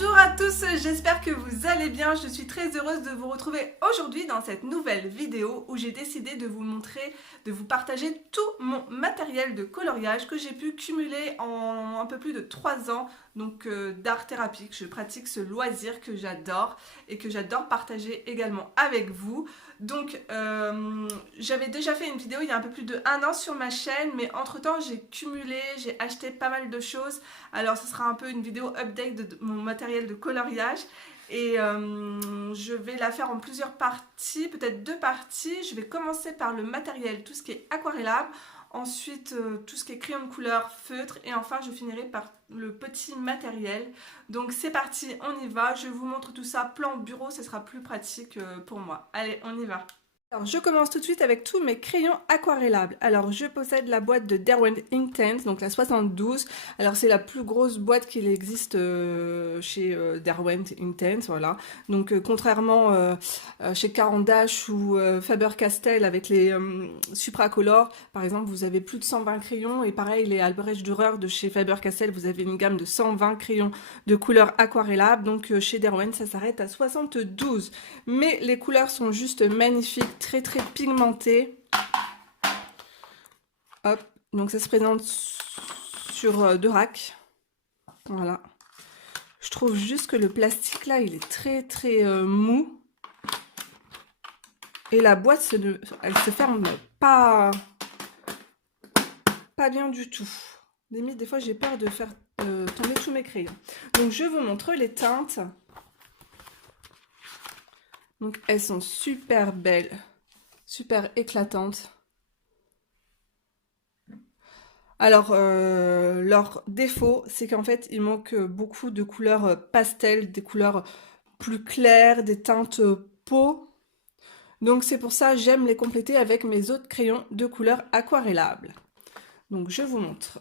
Bonjour à tous, j'espère que vous allez bien. Je suis très heureuse de vous retrouver aujourd'hui dans cette nouvelle vidéo où j'ai décidé de vous montrer, de vous partager tout mon matériel de coloriage que j'ai pu cumuler en un peu plus de 3 ans donc d'art thérapie. Je pratique ce loisir que j'adore et que j'adore partager également avec vous. Donc j'avais déjà fait une vidéo il y a un peu plus de 1 an sur ma chaîne, mais entre temps j'ai cumulé, j'ai acheté pas mal de choses. Alors ce sera un peu une vidéo update de mon matériel de coloriage et je vais la faire en plusieurs parties, peut-être 2 parties. Je vais commencer par le matériel, tout ce qui est aquarellable, ensuite tout ce qui est crayon de couleur, feutre, et enfin je finirai par le petit matériel. Donc c'est parti, on y va, je vous montre tout ça, plan bureau, ce sera plus pratique pour moi. Allez, on y va. Alors, je commence tout de suite avec tous mes crayons aquarellables. Alors, je possède la boîte de Derwent Inktense, donc la 72. Alors, c'est la plus grosse boîte qu'il existe chez Derwent Inktense, voilà. Donc, contrairement chez Caran d'Ache ou Faber-Castell avec les Supracolor, par exemple, vous avez plus de 120 crayons. Et pareil, les Albrecht Dürer de chez Faber-Castell, vous avez une gamme de 120 crayons de couleur aquarellables. Donc, chez Derwent, ça s'arrête à 72. Mais les couleurs sont juste magnifiques. Très pigmenté. Hop, donc ça se présente sur 2 racks. Voilà. Je trouve juste que le plastique là, il est très mou. Et la boîte, elle se ferme pas bien du tout. Limite, des fois, j'ai peur de faire tomber tous mes crayons. Donc, je vous montre les teintes. Donc, elles sont super belles. Super éclatante. Alors, leur défaut, c'est qu'en fait, il manque beaucoup de couleurs pastel, des couleurs plus claires, des teintes peau. Donc, c'est pour ça que j'aime les compléter avec mes autres crayons de couleur aquarellable. Donc, je vous montre.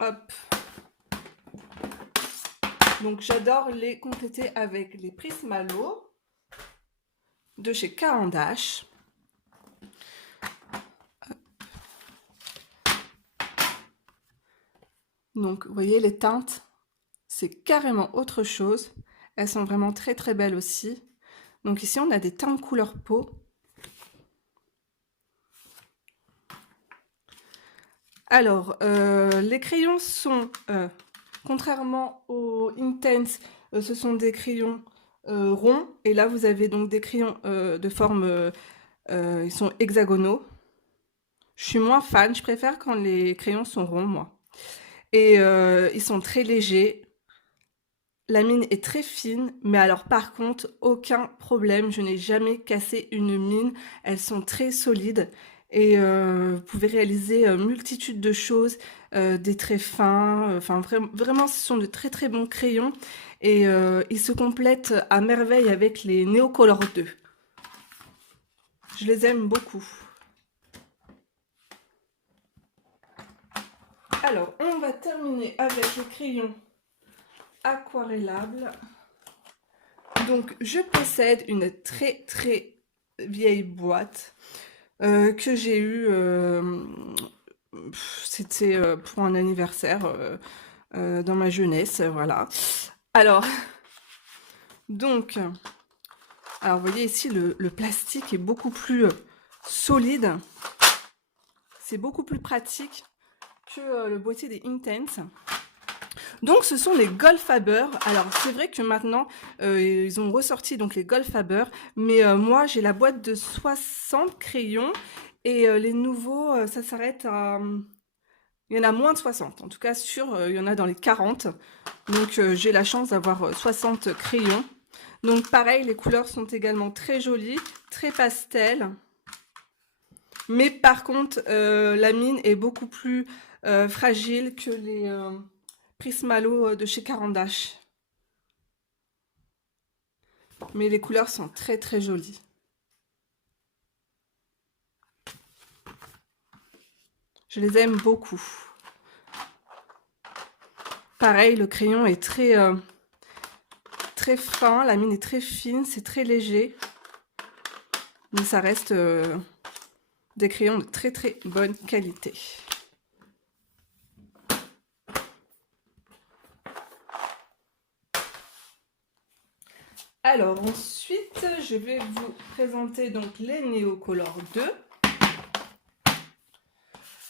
Hop. Donc, j'adore les compléter avec les Prismalo de chez Caran d'Ache. Donc, vous voyez, les teintes, c'est carrément autre chose. Elles sont vraiment très belles aussi. Donc ici, on a des teintes couleur peau. Alors, les crayons sont, contrairement aux Inktense, ce sont des crayons ronds. Et là, vous avez donc des crayons de forme, ils sont hexagonaux. Je suis moins fan, je préfère quand les crayons sont ronds, moi. Et ils sont très légers. La mine est très fine, mais alors par contre, aucun problème. Je n'ai jamais cassé une mine. Elles sont très solides et vous pouvez réaliser multitude de choses, des traits fins. Enfin, vraiment, ce sont de très bons crayons et ils se complètent à merveille avec les Neocolor 2. Je les aime beaucoup. Alors, on va terminer avec le crayon aquarellable. Donc, je possède une très vieille boîte que j'ai eue, c'était pour un anniversaire dans ma jeunesse, voilà. Alors, donc, alors vous voyez ici, le plastique est beaucoup plus solide. C'est beaucoup plus pratique que le boîtier des Inktense. Donc ce sont les Goldfaber. Alors c'est vrai que maintenant ils ont ressorti donc les Goldfaber, mais moi j'ai la boîte de 60 crayons et les nouveaux ça s'arrête à... il y en a moins de 60, en tout cas sûr il y en a dans les 40. Donc j'ai la chance d'avoir 60 crayons. Donc pareil, les couleurs sont également très jolies, très pastel. Mais par contre la mine est beaucoup plus fragile que les... Prismalo de chez Caran d'Ache. Mais les couleurs sont très jolies. Je les aime beaucoup. Pareil, le crayon est très fin, la mine est très fine, c'est très léger. Mais ça reste des crayons de très bonne qualité. Alors ensuite, je vais vous présenter donc les Neocolor 2.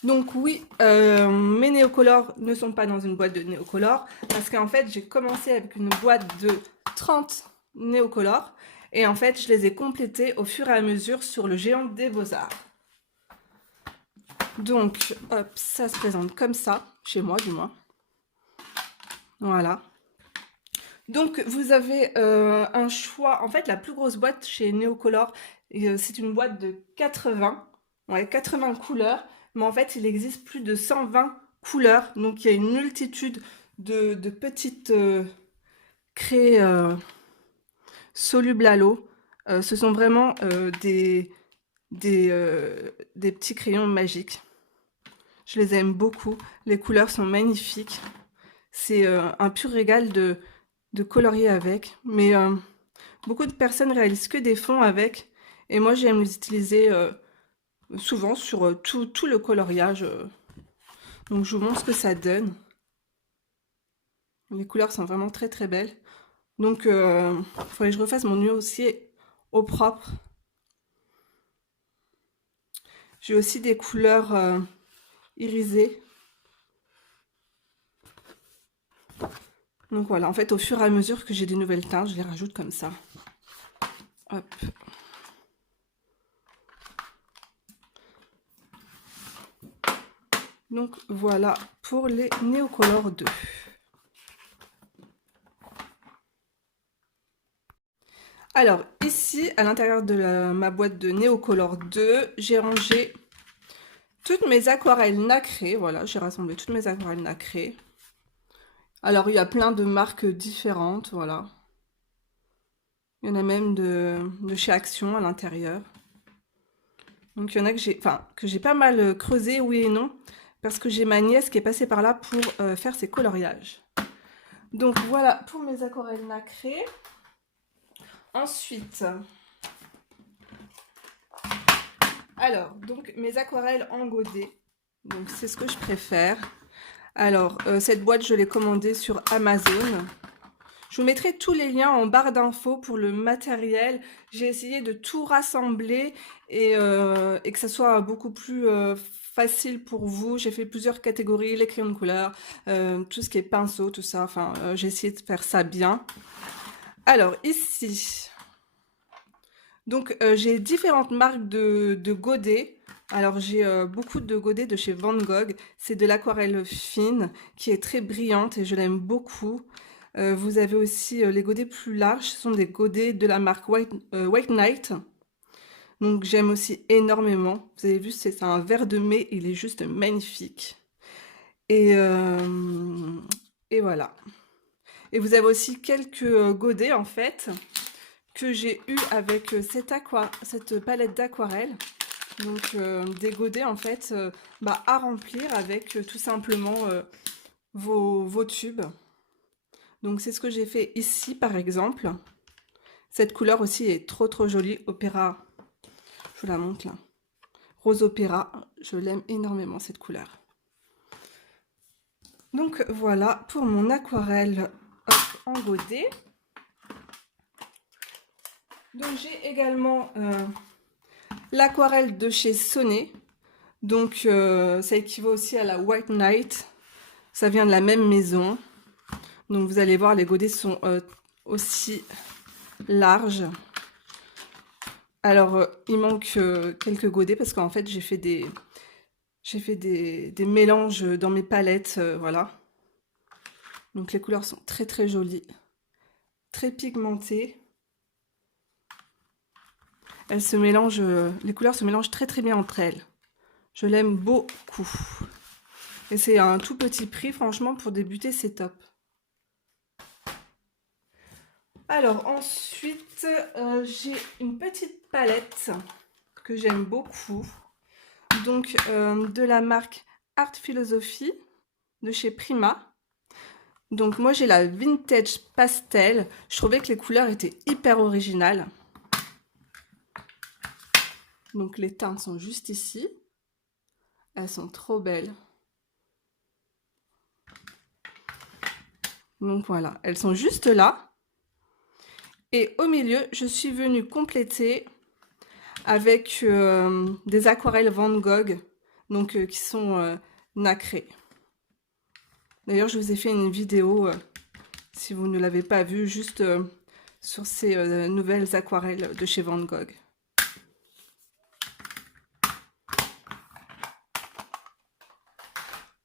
Donc oui, mes Neocolor ne sont pas dans une boîte de Neocolor parce qu'en fait, j'ai commencé avec une boîte de 30 Neocolor et en fait, je les ai complétés au fur et à mesure sur le géant des Beaux-Arts. Donc, hop, ça se présente comme ça, chez moi du moins. Voilà. Donc, vous avez un choix. En fait, la plus grosse boîte chez Neocolor, c'est une boîte de 80. Ouais, 80 couleurs. Mais en fait, il existe plus de 120 couleurs. Donc, il y a une multitude de petites craies solubles à l'eau. Ce sont vraiment des petits crayons magiques. Je les aime beaucoup. Les couleurs sont magnifiques. C'est un pur régal de colorier avec. Mais beaucoup de personnes réalisent que des fonds avec. Et moi, j'aime les utiliser souvent sur tout le coloriage. Donc, je vous montre ce que ça donne. Les couleurs sont vraiment très très belles. Donc, il faudrait que je refasse mon nuage aussi au propre. J'ai aussi des couleurs irisées. Donc voilà, en fait, au fur et à mesure que j'ai des nouvelles teintes, je les rajoute comme ça. Hop. Donc voilà pour les Neocolor 2. Alors ici, à l'intérieur de ma boîte de Neocolor 2, j'ai rangé toutes mes aquarelles nacrées. Voilà, j'ai rassemblé toutes mes aquarelles nacrées. Alors il y a plein de marques différentes, voilà. Il y en a même de chez Action à l'intérieur. Donc il y en a que j'ai pas mal creusé, oui et non, parce que j'ai ma nièce qui est passée par là pour faire ses coloriages. Donc voilà pour mes aquarelles nacrées. Ensuite, alors, donc mes aquarelles en godet, donc c'est ce que je préfère. Alors, cette boîte, je l'ai commandée sur Amazon. Je vous mettrai tous les liens en barre d'infos pour le matériel. J'ai essayé de tout rassembler et que ça soit beaucoup plus facile pour vous. J'ai fait plusieurs catégories, les crayons de couleur, tout ce qui est pinceau, tout ça. Enfin, j'ai essayé de faire ça bien. Alors, ici, donc j'ai différentes marques de godets. Alors, j'ai beaucoup de godets de chez Van Gogh. C'est de l'aquarelle fine qui est très brillante et je l'aime beaucoup. Vous avez aussi les godets plus larges, ce sont des godets de la marque White Knight. Donc j'aime aussi énormément. Vous avez vu, c'est un vert de mai, il est juste magnifique. Et voilà. Et vous avez aussi quelques godets en fait que j'ai eu avec cette palette d'aquarelle. Donc des godets en fait à remplir avec tout simplement vos tubes. Donc c'est ce que j'ai fait ici par exemple. Cette couleur aussi est trop jolie, opéra. Je vous la montre là. Rose opéra, je l'aime énormément cette couleur. Donc voilà pour mon aquarelle en godet. Donc j'ai également l'aquarelle de chez Sonnet. Donc ça équivaut aussi à la White Knight. Ça vient de la même maison. Donc vous allez voir, les godets sont aussi larges. Alors il manque quelques godets parce qu'en fait j'ai fait des mélanges dans mes palettes, voilà. Donc les couleurs sont très jolies, très pigmentées. Elles se mélangent, les couleurs se mélangent très bien entre elles. Je l'aime beaucoup. Et c'est un tout petit prix, franchement, pour débuter, c'est top. Alors ensuite, j'ai une petite palette que j'aime beaucoup. Donc de la marque Art Philosophy de chez Prima. Donc moi j'ai la Vintage Pastel. Je trouvais que les couleurs étaient hyper originales. Donc les teintes sont juste ici. Elles sont trop belles. Donc voilà, elles sont juste là. Et au milieu, je suis venue compléter avec des aquarelles Van Gogh, donc qui sont nacrées. D'ailleurs, je vous ai fait une vidéo, si vous ne l'avez pas vue, juste sur ces nouvelles aquarelles de chez Van Gogh.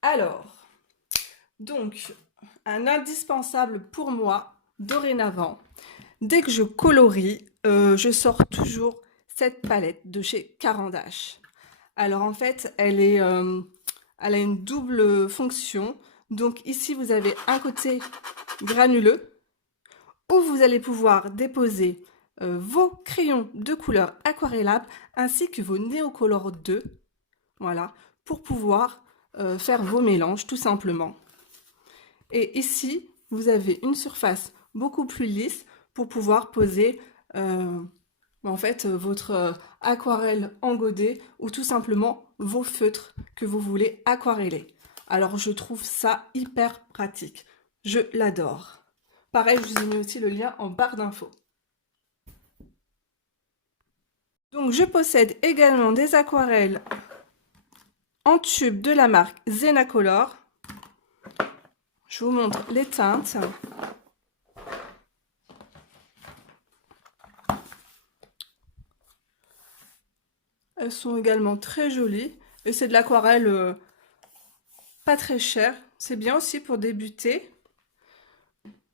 Alors, donc, un indispensable pour moi, dorénavant, dès que je colorie, je sors toujours cette palette de chez Caran d'Ache. Alors en fait, elle a une double fonction. Donc ici, vous avez un côté granuleux où vous allez pouvoir déposer vos crayons de couleur aquarellables ainsi que vos Neocolor 2, voilà, pour pouvoir faire vos mélanges tout simplement. Et ici, vous avez une surface beaucoup plus lisse pour pouvoir poser en fait votre aquarelle en godet ou tout simplement vos feutres que vous voulez aquareller. Alors je trouve ça hyper pratique, je l'adore. Pareil, je vous ai mis aussi le lien en barre d'infos. Donc je possède également des aquarelles en tube de la marque Zenacolor. Je vous montre les teintes. Elles sont également très jolies et c'est de l'aquarelle pas très chère. C'est bien aussi pour débuter.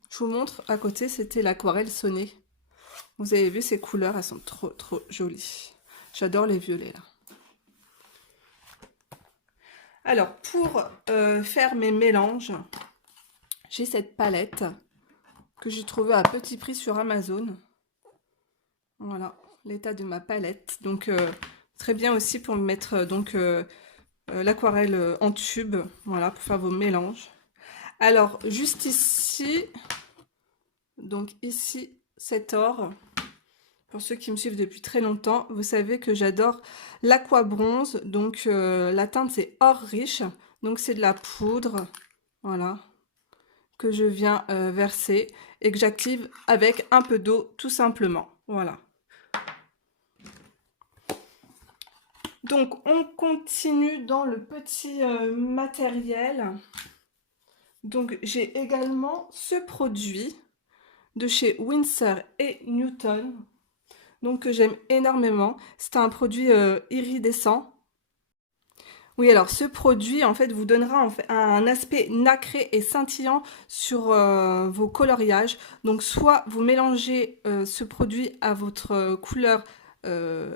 Je vous montre à côté, c'était l'aquarelle Sonnet. Vous avez vu ces couleurs, elles sont trop jolies. J'adore les violets là. Alors pour faire mes mélanges, j'ai cette palette que j'ai trouvée à petit prix sur Amazon. Voilà l'état de ma palette. Donc très bien aussi pour mettre l'aquarelle en tube, voilà, pour faire vos mélanges. Alors juste ici, donc ici cet or, pour ceux qui me suivent depuis très longtemps, vous savez que j'adore l'aqua bronze, donc la teinte c'est or riche, donc c'est de la poudre, voilà, que je viens verser et que j'active avec un peu d'eau tout simplement, voilà. Donc on continue dans le petit matériel. Donc j'ai également ce produit de chez Winsor et Newton, donc que j'aime énormément. C'est un produit iridescent. Oui, alors ce produit en fait vous donnera en fait un aspect nacré et scintillant sur vos coloriages. Donc soit vous mélangez ce produit à votre couleur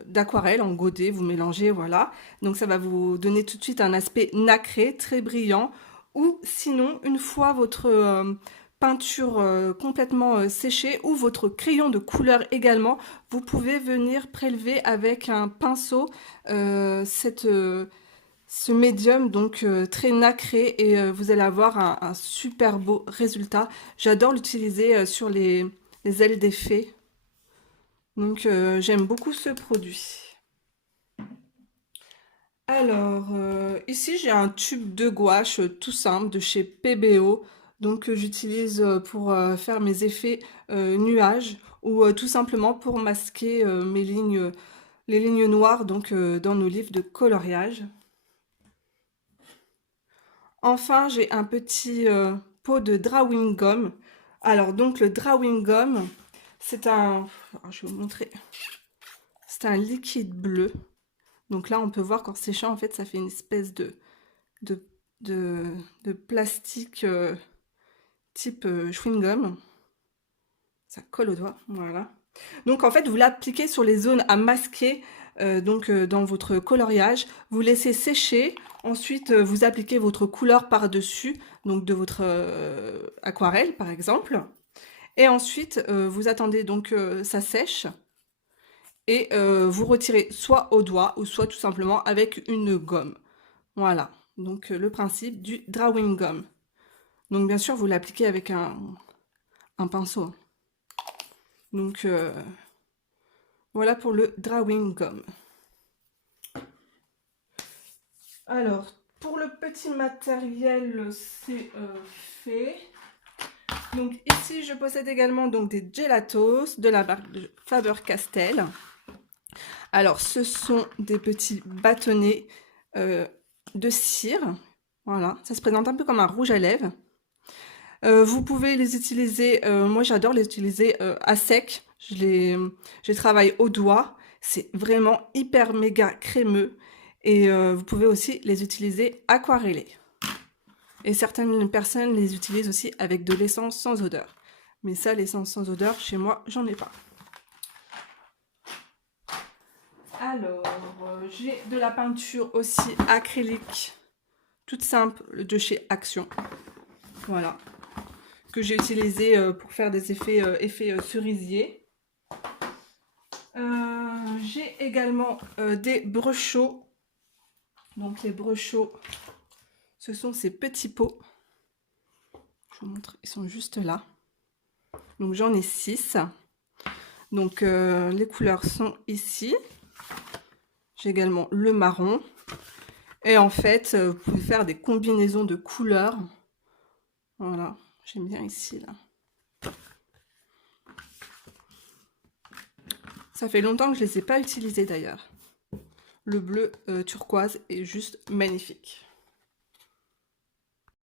d'aquarelle en godet, vous mélangez, voilà. Donc ça va vous donner tout de suite un aspect nacré, très brillant. Ou sinon, une fois votre peinture complètement séchée ou votre crayon de couleur également, vous pouvez venir prélever avec un pinceau ce médium donc très nacré et vous allez avoir un super beau résultat. J'adore l'utiliser sur les ailes des fées. Donc j'aime beaucoup ce produit. Alors ici j'ai un tube de gouache tout simple de chez PBO. Donc j'utilise pour faire mes effets nuages ou tout simplement pour masquer mes lignes, les lignes noires donc dans nos livres de coloriage. Enfin, j'ai un petit pot de drawing gum. Alors, donc, le drawing gum, c'est un... Alors, je vais vous montrer. C'est un liquide bleu. Donc là, on peut voir qu'en séchant, en fait, ça fait une espèce de plastique type chewing-gum. Ça colle au doigt, voilà. Donc, en fait, vous l'appliquez sur les zones à masquer dans votre coloriage. Vous laissez sécher. Ensuite, vous appliquez votre couleur par-dessus, donc de votre aquarelle, par exemple. Et ensuite, vous attendez donc ça sèche. Et vous retirez soit au doigt ou soit tout simplement avec une gomme. Voilà, donc le principe du drawing gum. Donc bien sûr, vous l'appliquez avec un pinceau. Donc voilà pour le drawing gum. Alors, pour le petit matériel, c'est fait. Donc ici, je possède également donc des gelatos de la marque de Faber-Castell. Alors, ce sont des petits bâtonnets de cire. Voilà, ça se présente un peu comme un rouge à lèvres. Vous pouvez les utiliser, moi j'adore les utiliser à sec. Je les travaille au doigt. C'est vraiment hyper méga crémeux. Et vous pouvez aussi les utiliser aquarellés. Et certaines personnes les utilisent aussi avec de l'essence sans odeur. Mais ça, l'essence sans odeur, chez moi, j'en ai pas. Alors, j'ai de la peinture aussi acrylique, toute simple, de chez Action. Voilà. Que j'ai utilisé pour faire des effets cerisiers. J'ai également des brochaux. Donc les brochaux, ce sont ces petits pots. Je vous montre, ils sont juste là. Donc j'en ai 6. Donc les couleurs sont ici. J'ai également le marron. Et en fait, vous pouvez faire des combinaisons de couleurs. Voilà, j'aime bien ici, là. Ça fait longtemps que je ne les ai pas utilisés d'ailleurs. Le bleu turquoise est juste magnifique.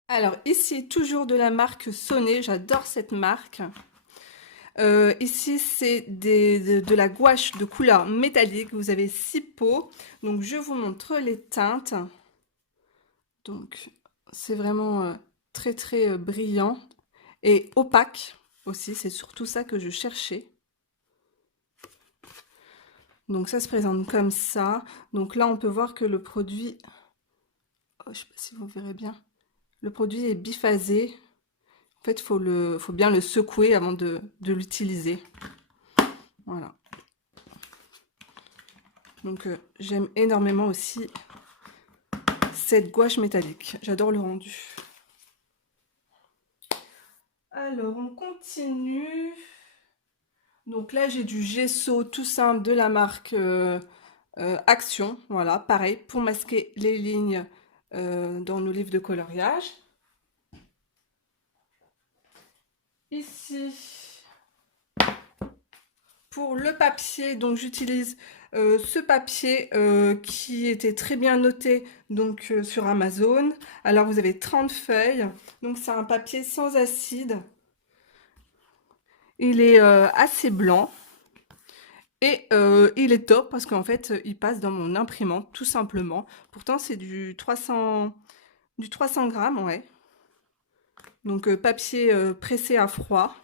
Alors ici, toujours de la marque Sonnet, j'adore cette marque. Ici, c'est de la gouache de couleur métallique. Vous avez 6 pots. Donc, je vous montre les teintes. Donc, c'est vraiment très, très brillant et opaque aussi. C'est surtout ça que je cherchais. Donc, ça se présente comme ça. Donc là, on peut voir que le produit... Oh, je ne sais pas si vous verrez bien. Le produit est biphasé. En fait, il faut bien le secouer avant de l'utiliser. Voilà. Donc, j'aime énormément aussi cette gouache métallique. J'adore le rendu. Alors, on continue. Donc là, j'ai du gesso tout simple de la marque Action. Voilà, pareil, pour masquer les lignes dans nos livres de coloriage. Ici, pour le papier, donc j'utilise ce papier qui était très bien noté donc sur Amazon. Alors vous avez 30 feuilles, donc c'est un papier sans acide. Il est assez blanc et il est top parce qu'en fait il passe dans mon imprimante tout simplement. Pourtant c'est du 300 grammes, ouais. Donc papier pressé à froid.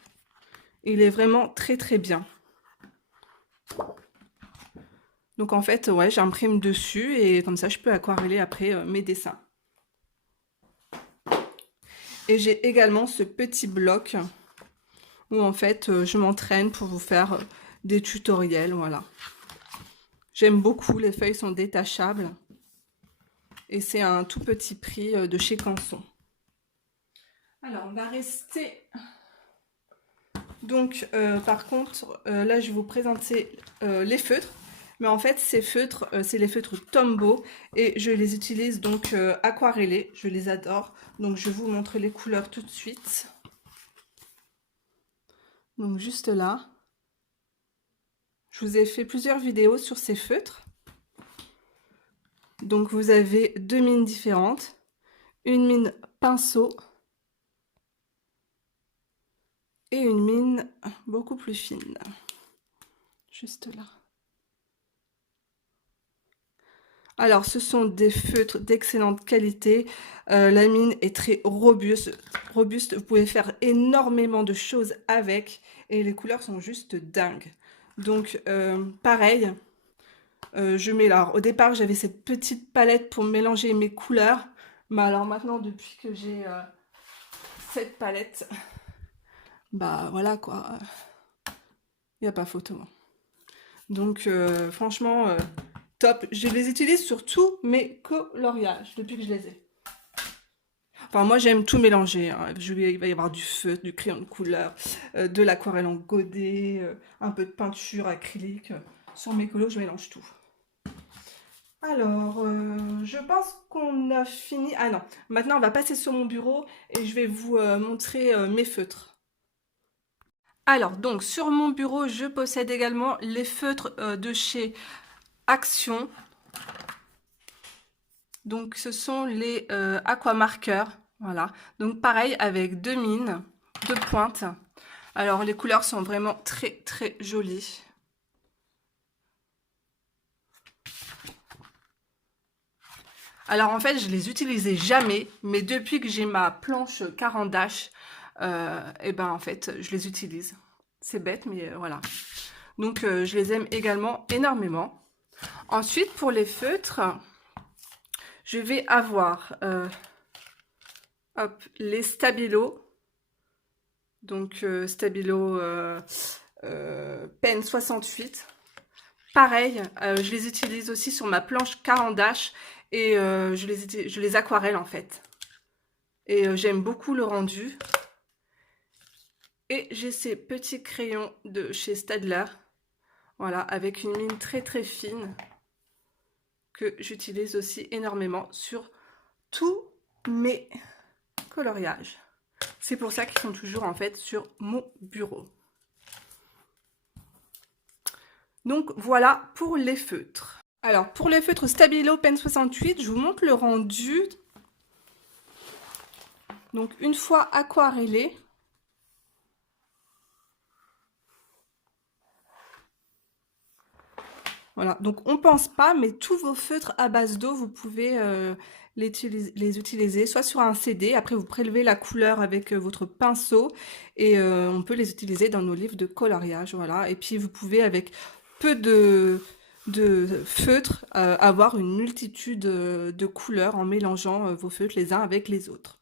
Il est vraiment très très bien. Donc en fait, ouais, j'imprime dessus et comme ça, je peux aquareller après mes dessins. Et j'ai également ce petit bloc où en fait, je m'entraîne pour vous faire des tutoriels, voilà. J'aime beaucoup, les feuilles sont détachables. Et c'est un tout petit prix de chez Canson. Alors, on va rester... Donc, par contre, là, je vais vous présenter les feutres. Mais en fait, ces feutres, c'est les feutres Tombow et je les utilise donc aquarellés. Je les adore. Donc, je vous montre les couleurs tout de suite. Donc, juste là. Je vous ai fait plusieurs vidéos sur ces feutres. Donc, vous avez 2 mines différentes. Une mine pinceau et une mine beaucoup plus fine. Juste là. Alors, ce sont des feutres d'excellente qualité. La mine est très robuste. Vous pouvez faire énormément de choses avec. Et les couleurs sont juste dingues. Donc, pareil. Je mets là. Au départ, j'avais cette petite palette pour mélanger mes couleurs. Mais alors maintenant, depuis que j'ai cette palette, bah voilà quoi. Il n'y a pas photo. Donc, franchement... top, je les utilise sur tous mes coloriages depuis que je les ai. Enfin, moi j'aime tout mélanger. Hein. Il va y avoir du feutre, du crayon de couleur, de l'aquarelle en godet, un peu de peinture acrylique. Sur mes colos, je mélange tout. Alors, je pense qu'on a fini. Ah non, maintenant on va passer sur mon bureau et je vais vous montrer mes feutres. Alors, donc, sur mon bureau, je possède également les feutres de chez Action. Donc, ce sont les aquamarqueurs. Voilà. Donc, pareil, avec 2 mines, 2 pointes. Alors, les couleurs sont vraiment très, très jolies. Alors, en fait, je les utilisais jamais, mais depuis que j'ai ma planche Caran d'Ache, et ben, en fait, je les utilise. C'est bête, mais voilà. Donc, je les aime également énormément. Ensuite, pour les feutres, je vais avoir hop, les Stabilo. Donc, Stabilo Pen 68. Pareil, je les utilise aussi sur ma planche Caran d'Ache et je les aquarelle en fait. Et j'aime beaucoup le rendu. Et j'ai ces petits crayons de chez Staedtler. Voilà, avec une mine très très fine que j'utilise aussi énormément sur tous mes coloriages. C'est pour ça qu'ils sont toujours en fait sur mon bureau. Donc voilà pour les feutres. Alors pour les feutres Stabilo Pen 68, je vous montre le rendu. Donc une fois aquarellé, voilà, donc on pense pas, mais tous vos feutres à base d'eau, vous pouvez les utiliser soit sur un CD, après vous prélevez la couleur avec votre pinceau et on peut les utiliser dans nos livres de coloriage, voilà. Et puis vous pouvez avec peu de feutres avoir une multitude de couleurs en mélangeant vos feutres les uns avec les autres.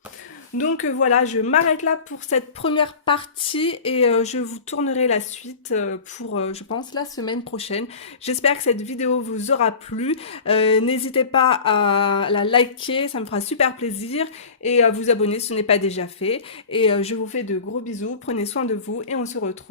Donc voilà, je m'arrête là pour cette première partie et je vous tournerai la suite pour, je pense, la semaine prochaine. J'espère que cette vidéo vous aura plu. N'hésitez pas à la liker, ça me fera super plaisir, et à vous abonner si ce n'est pas déjà fait. Et je vous fais de gros bisous, prenez soin de vous et on se retrouve.